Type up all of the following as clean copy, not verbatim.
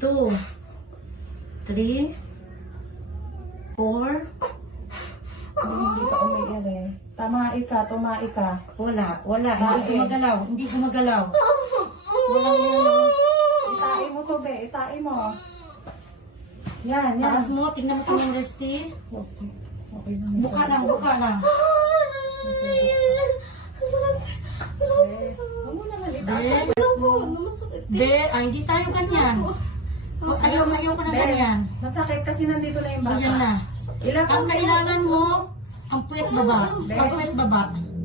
2, 3, 4. Hindi ka umiire. Tamai ka, tumai ka. Wala. Hindi gumagalaw. Hindi gumagalaw. Walang yun. Itain mo to, be. Itain mo. Yan. Taas mo. Tingnan mo si Ma'am Resty. Okay. Okay lang. Buka lang. Huwag mo naman itaas. Hindi tayo ganyan. Ayaw ka na ganyan. Masakit kasi nandito na yung So, bata. yan na. Ilan Ang kailangan mo, ang puwet baba. Ang puwet baba.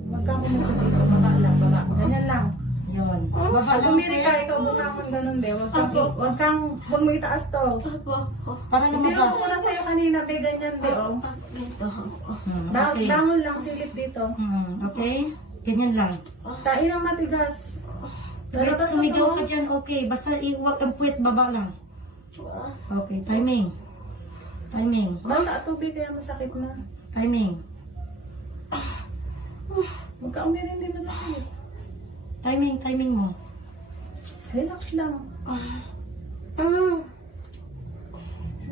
Huwag kang umusok dito. Baba lang, baba. Ganyan lang. Yun. Baba Pag ng umiri ka, puwet. ikaw buka kang ganun, be. Huwag mo itaas to. Para Hindi lumabas. ko na sa'yo kanina, be. Ganyan, be, oh. Okay. Bangon lang, silip dito. Okay? Ganyan lang. Tain ang matigas. Wait, sumigaw ka dyan. Okay. Basta iwag ang puwet baba lang. Okay. Timing. Bata, tubig kaya masakit na. Timing Huwag ka umiri, hindi masakit. Timing mo. Relax lang.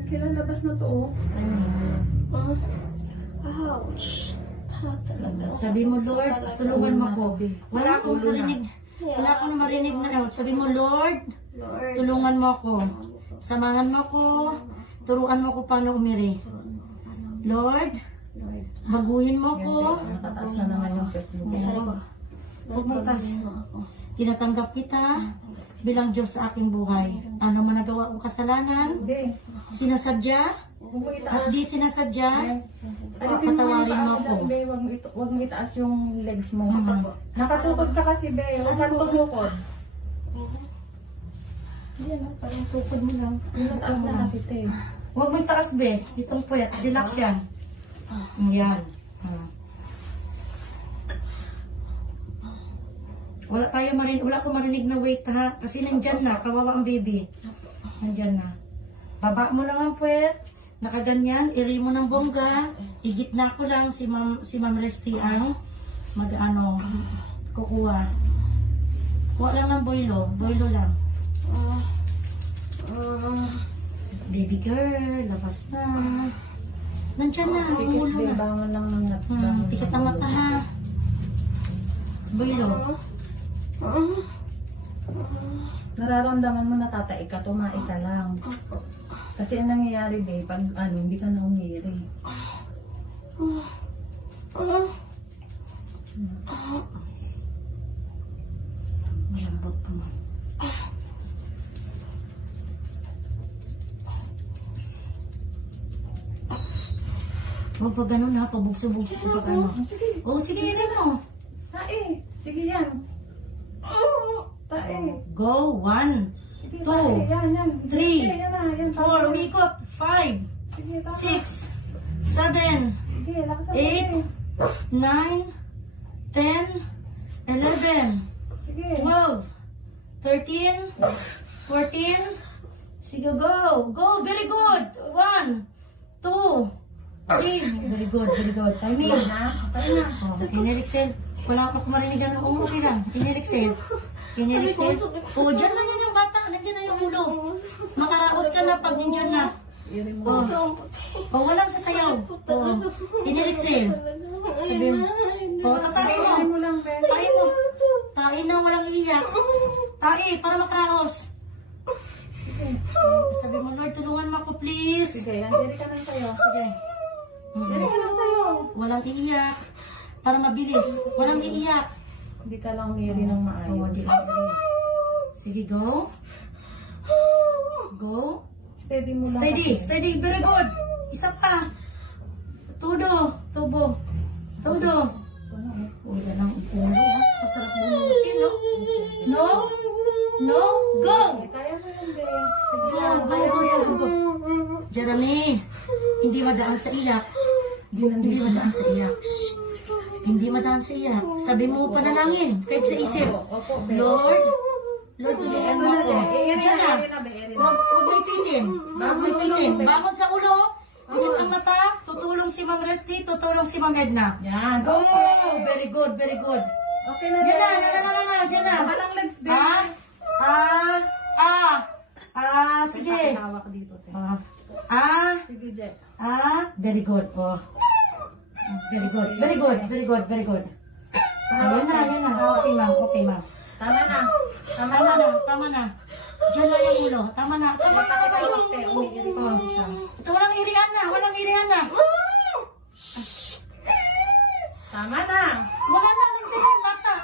Kailan labas na to, oh? Ouch. Sabi mo, Lord, tulungan mo ako. Wala akong marinig na out. Sabi mo, Lord, tulungan mo ako. Samahan mo ako. Turuan mo ako paano umiri. Lord, baguhin mo ako. Nakataas na naman yung pet mo. Huwag mo taas. Tinatanggap kita bilang Diyos sa aking buhay. Ano man nagawa kong kasalanan, Be, sinasadya, huwag mo at itaas. di sinasadya, Alisin mo yung patawarin mo paa ako. dyan, Be. Huwag mo itaas yung legs mo. Nakatukod ka kasi, Be. Huwag kang tumukod. Yan, parang tukod mo lang. Mataas na kasi, te. Huwag mo itaas, be. Itong puwet. Relax yan. Yan. Wala ko marinig na wait, ha? Kasi nandyan na. Kawawa ang baby. Nandyan na. Baba mo lang ang puwet. Nakaganyan. Iri mo ng bongga. Igitna ko lang si Ma'am Resty ang kukuha. Kuha lang ng boylo. Boylo lang. Baby girl, labas na. Nandyan na, Pikit, umulo Be. na. Bangon lang ng Pikat ang mata, ha. Boylo. Nararamdaman mo natatay ka, tumai ka lang. Kasi ang nangyayari, Be, pag hindi ka na umiri. Malambot pa man. Huwag pa ganun, ha. Pabugso-bugso pa ano. Sige. Oh, sige, rin mo. Tae. Sige yan. Tae. Go. 1, Sige, 2, tae. Yan. 3, Sige, yan na. Yan. 4, umikot. 5, Sige, tama. 6, 7, Sige, lakasan mo. 8, Be. 9, 10, 11, Sige. 12, 13, 14. Sige, go. Go. Very good. 1, 2, 3. Very good. Timing. Yan na. Okay na. Oh, inelixel. Wala pa kumarinig na. Oh, okay lang. Inelixel. Oh, dyan na yan yung bata. Nandiyan na yung ulo. Makaraos ka na pag nandiyan na. Iri mo. Oh, walang sasayaw. Oh, inelixel. Sabi mo. Oh, tatain mo. Tae mo lang, Be. Tae mo. Tae na walang iyak. Tae, para makaraos. Sabi mo, Lord, tulungan mo ako, please. Sige, yan. Diri ka lang sa'yo. Sige. Diri ka lang sa'yo. Walang iiyak. Para mabilis. Walang iiyak. Hindi ka lang umiri ng maayos. Sige, go. Go. Steady mo lang. kasi. Steady. Very good. Isa pa. Todo. Tubo. Todo. Uy, yan ang upulo. Masarap bumutin, no? No? Go! Kaya mo yan, Be. Sige Go. Jeremy, hindi madaan sa iyak. Hindi madaan sa iyak. Hindi madaan sa iyak. Sabi mo panalangin, kahit sa isip. Opo, Be. Lord, tulungan mo ako. Iri Diyan na. na, Be. Iri na. Huwag mo ipitin. Bangon sa ulo. Pikit ang mata. Tutulong si Ma'am Resty. Tutulong si Ma'am Edna. Yan. Oh, very good. Okay na, Diyan Be. na. Diyan na. Walang legs, Be. Sige. good. Oh. Very good. Very good. Very good. Very good. Ayan na, ayan na. Okay, ma'am. Okay, ma'am. Tama na. Tama Tama na. na, tama na. Diyan na yung ulo. Tama na. Tama na. Pakipalakte. Umiirit Oh. mo siya. Ito, walang irihan na. Walang irihan na. Tama na. Wala na. Nandiyan na yung bata.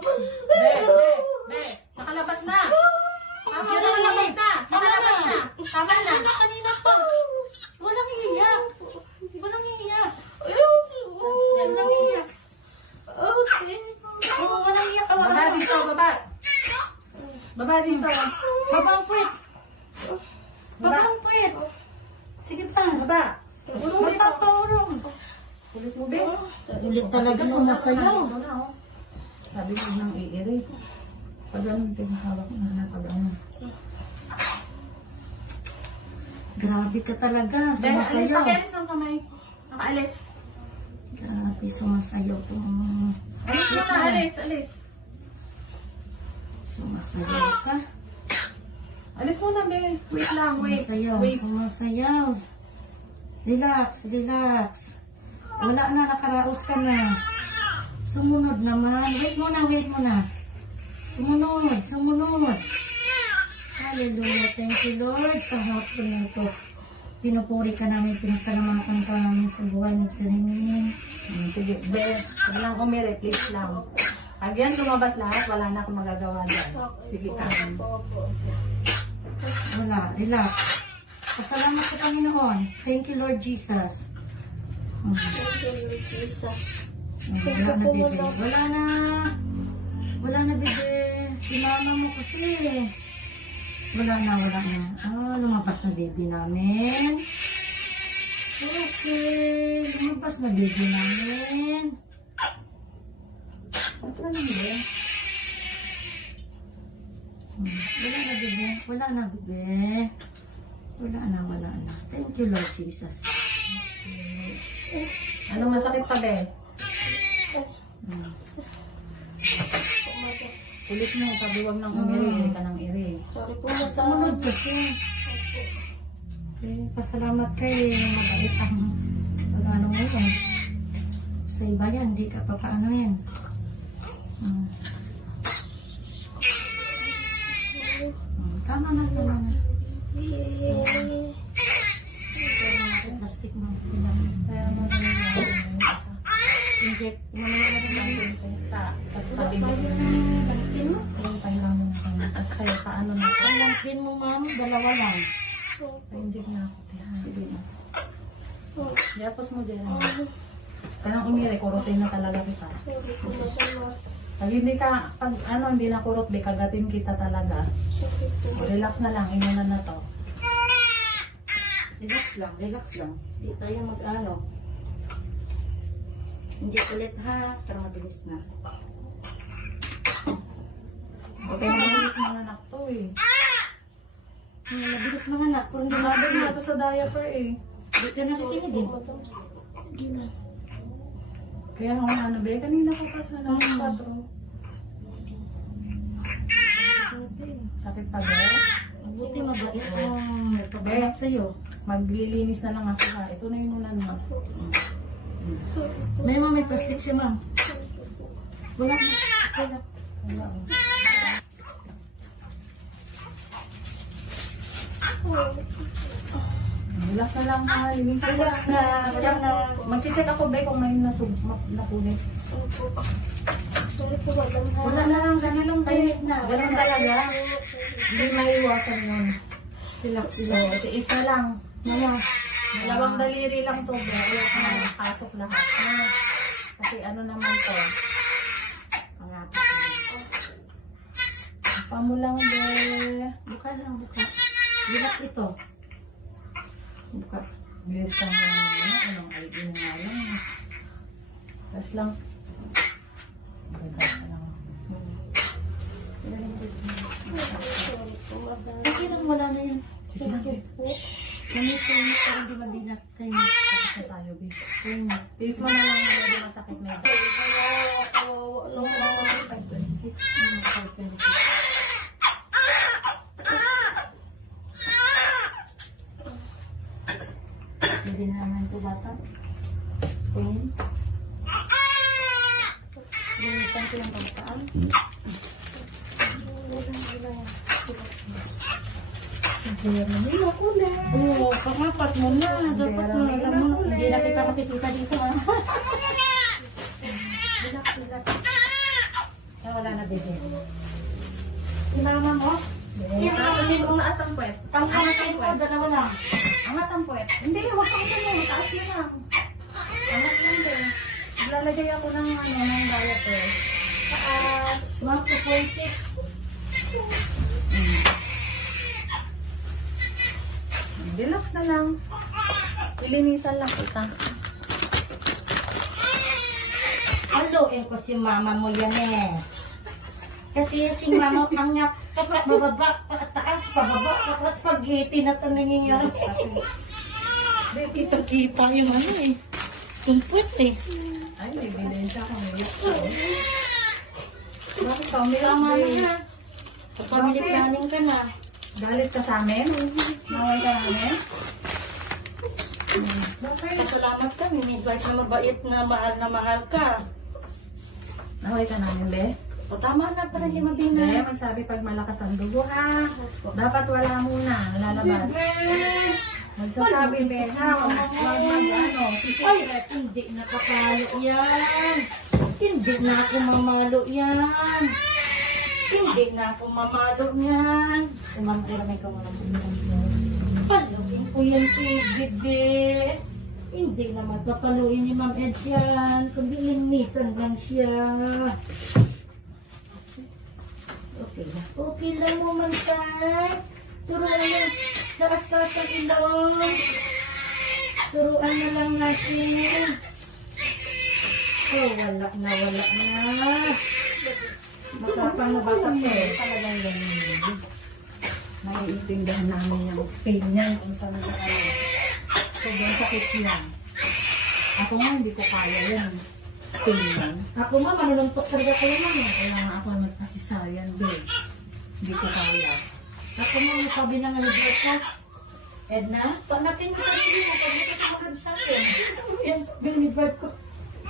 Be, be, be. Nakalabas na. Tama na, nakalabas na. Nakalabas na. Tama na. Kanina, kanina pa. Walang iiyak. Walang iiyak. Walang iiyak. Okay. Oo, walang iiyak. Baba dito, baba. Baba dito. Babang puwit. Babang puwit. Sige pa. Baba. Magpapaurong. Ulit mo, be. Ulit talaga sumasayaw. Ito na, oh. Sabi ko nang iiri. Pag ganun, pinahawak sana pag ano. Grabe ka talaga. Be, alis, Sumasayaw. pakialis ng kamay. Nakaalis. Grabe, sumasayaw to. Alis mo na, alis, alis. Sumasayaw ka. Alis mo na, be. Wait lang, wait. Sumasayaw, Wait. sumasayaw. Relax, relax. Wala na, nakaraos ka na. Sumunod naman. Wait muna, wait muna. Sumunod, sumunod. Hallelujah. Thank you, Lord, sa hapon na ito. Pinupuri ka namin, pinasalamatan ka namin sa buhay ng sinimin. Sige, be. Huwag lang umiri, please lang. Pag yan lumabas lahat, wala na akong magagawa dyan. Sige ka. Wala, relax. Pasalamat sa Panginoon. Thank you, Lord Jesus. Wala na, bebe. Wala na. Wala na, bebe. Si mama mo kasi. Wala na, wala na. Ah, lumabas na baby namin. Okay. Lumabas na baby namin. What's na lang, be? Wala na, bebe. Wala na, bebe. Wala na, wala na. Thank you, Lord Jesus. Ano masakit pa, be? Ulit mo, sabi wag nang umiri, iri ka nang iri. Sorry po, Sumunod kasi. Okay, pasalamat kay mabait ang pag-ano mo yan. Sa iba yan, hindi ka papaano yan. Tama na, tama na. Plastic mo. Kaya mo na yung isa. Inject. Mamaya na rin lang. Tapos pabibigyan. Lampin mo. Yung pahinga mo na kanya. Tapos kaya paano na ito? Ang lampin mo, ma'am. Dalawa lang. Pa-inject na ako. Sige na. Yapos mo dyan. Kanang umiri, kurutin na talaga kita. Pag hindi ka, pag ano, hindi na kurot, be, kagatin kita talaga. Relax na lang, inunan na to. Relax lang, relax lang. Hindi tayo mag-ano. Inject ulit ha, para mabilis na. Okay, mabilis mga anak to eh. Mabilis mga anak, kung hindi Sabi na to sa diaper eh. Hindi ka nakikinig din. Kaya ako ano, be, kanina ko kasi na ng 4. Sakit pa, be? Buti mabait kung may pabait sa'yo. Maglilinis na lang ako ha. Ito na yung unan mo. May may plastic siya, ma'am. Wala. Wala. Wala, oh. Relax na lang ha. Linis Relax na. Relax na. Mag-check ako, be, kung may nakunit. Sorry po, madam. Wala na lang. Sana lang tahimik na. Ganun talaga. Hindi maiwasan yun. Relax, So, relax. tiis na lang. Mama. Dalawang daliri lang to, be. Ayaw ka na nakasok lahat. Kasi ano naman to. Pangapat. Pamo lang, be. Buka lang, buka. Relax ito. Buka. Bilis lang mo naman. Anong ID mo nga lang. Tapos lang. Ganda ka lang. Sorry po, madam. Okay lang, wala na yan. Sige na, be. Manito yun para hindi mabinat kayo. Tapos na tayo, be. Tiis mo na lang na medyo masakit na yun. Kawawa lang. 526. 526. ito bata. Queen. Linisan ko yung pagtaan. Oo, pangapat mo na. Dapat mo, alam mo, hindi na kita makikita dito ah. Relax. Wala na, baby. Si mama mo? Yung kapatid mo na asang puwet. Pangkain ko, dalawa lang. Angat ang puwet. Hindi, huwag kang ito mo. Taas yun lang. Angat lang din. Lalagay ako ng diet eh. Ma'am, 2.6. Relax na lang. Ilinisan lang kita. Haluin ko si mama mo yan eh. Kasi si mama angat, bababa, pataas, pababa, tapos spaghetti na tumingin yan. Kita-kita yung ano eh. Yung puwet eh. Ay, may bilensya ko. Bakit ka? Tama na. Family planning ka na. Galit ka sa amin? Naway ka namin? Salamat ka, minibart na mabait na mahal ka. Naway ka namin, Be? O tama na, parang hindi Be, mabina. magsabi pag malakas ang dugo, ha? Dapat wala muna, lalabas. Magsasabi, Be, ha? Wag ano, Ay, hindi nakakalo yan. Hindi na ako mamalo yan. Hindi na ako mamalo yan. Ma'am, may ko mga paluin ko yan si Bebe. Hindi naman papaluin ni Ma'am Ed yan. Kundi linisan lang siya. Okay na. Okay lang mo, Mansay. Turuan mo sa asas ang ilong. Turuan na lang natin. Oh, wala na. matapang na bata eh. Talagang ganyan. Naiintindihan namin yung pain niya kung saan na kaya. Sobrang sakit yan. Ako nga hindi ko kaya yan. Pain yan. Ako ma, manununtok talaga ko naman. Kaya nga ako nagkasisayan din. Hindi ko kaya. Ako ma, may sabi na nga nag-break ka. Edna, panakin mo sarili mo pag hindi ka sumunod sa akin. Yan, binibad ko.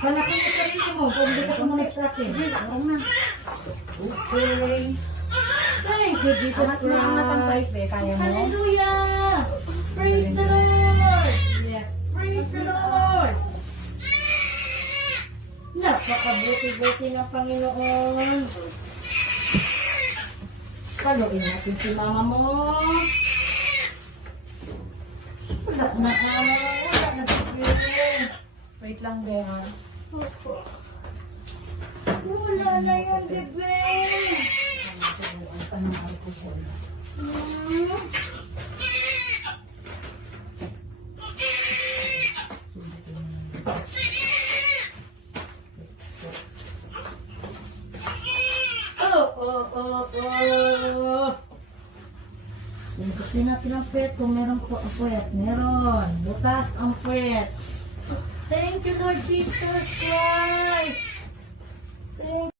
Panakin mo sarili mo pag hindi ka sumunod sa akin. Oo nga. Okay. Thank you, Jesus Angat mo ang matang Christ. size, kaya mo? Hallelujah! Praise the Lord! Yes, praise the Lord! Napakabuti-buti ng Panginoon. Paluin natin si mama mo. Wala na. Wait lang, Beha. Wala na yung bebe. Simputin natin ang puwet kung meron po ang puwet. Meron. Butas ang puwet. Thank you, Lord Jesus Christ. Thank